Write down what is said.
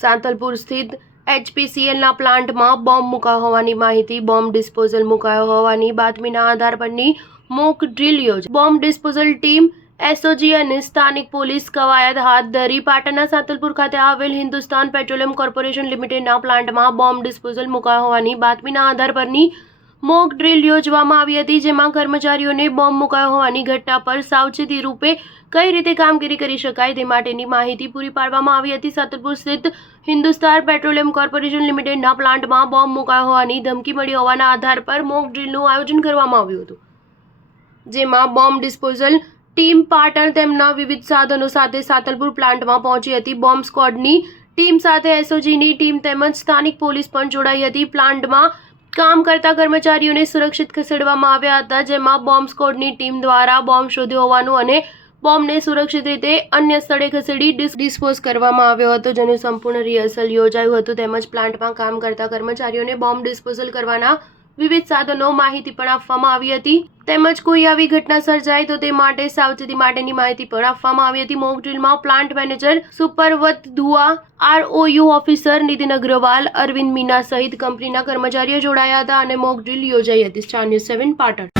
સાંતલપુર સ્થિત HPCLના પ્લાન્ટમાં બોમ્બ મુકાયો હોવાની માહિતી. બોમ્બ ડિસ્પોઝલ મુકાયો હોવાની બાતમીના આધાર પરની મોક ડ્રીલ યોજાઈ. બોમ્બ ડિસ્પોઝલ ટીમ SOG અને સ્થાનિક પોલીસ કવાયત હાથ ધરી. પાટણના સાંતલપુર ખાતે આવેલ હિન્દુસ્તાન પેટ્રોલિયમ કોર્પોરેશન લિમિટેડના પ્લાન્ટમાં બોમ્બ ડિસ્પોઝલ મુકાયો હોવાની બાતમીના આધાર પરની મોક ડ્રીલ યોજવામાં આવી હતી, જેમાં કર્મચારીઓને બોમ્બ મુકાયો હોવાની ઘટના પર સાવચેતી રૂપે કઈ રીતે કામગીરી કરી શકાય તે માટેની માહિતી પૂરી પાડવામાં આવી હતી. સાંતલપુર સ્થિત હિન્દુસ્તાન પેટ્રોલિયમ કોર્પોરેશન લિમિટેડના પ્લાન્ટમાં બોમ્બ મુકાયો હોવાની ધમકી મળી હોવાના આધાર પર મોક ડ્રીલનું આયોજન કરવામાં આવ્યું હતું, જેમાં બોમ્બ ડિસ્પોઝલ ટીમ પાટણ તેમના વિવિધ સાધનો સાથે સાંતલપુર પ્લાન્ટમાં પહોંચી હતી. બોમ્બ સ્ક્વોડની ટીમ સાથે SOGની ટીમ તેમજ સ્થાનિક પોલીસ પણ જોડાઈ હતી. પ્લાન્ટમાં કામ કરતા કર્મચારીઓને સુરક્ષિત ખસેડવામાં આવ્યા હતા, જેમાં બોમ્બ સ્ક્વોડની ટીમ દ્વારા બોમ્બ શોધ્યો હોવાનું અને બોમ્બને સુરક્ષિત રીતે અન્ય સ્થળે ખસેડી ડિસ્પોઝ કરવામાં આવ્યો હતો, જેનું સંપૂર્ણ રિહર્સલ યોજાયું હતું. તેમજ પ્લાન્ટમાં કામ કરતા કર્મચારીઓને બોમ્બ ડિસ્પોઝલ કરવાના વિવિધ સાધનો માહિતી પણ આપવામાં આવી હતી. તેમજ કોઈ આવી ઘટના સર્જાય તો તે માટે સાવચેતી માટેની માહિતી પણ આપવામાં આવી હતી. મોક ડ્રીલમાં પ્લાન્ટ મેનેજર સુપરવત દુઆ, ROU ઓફિસર નીતિન અગ્રવાલ, અરવિંદ મીના સહિત કંપનીના કર્મચારીઓ જોડાયા હતા અને મોક ડ્રીલ યોજાઈ હતી. Star news 7 Patan.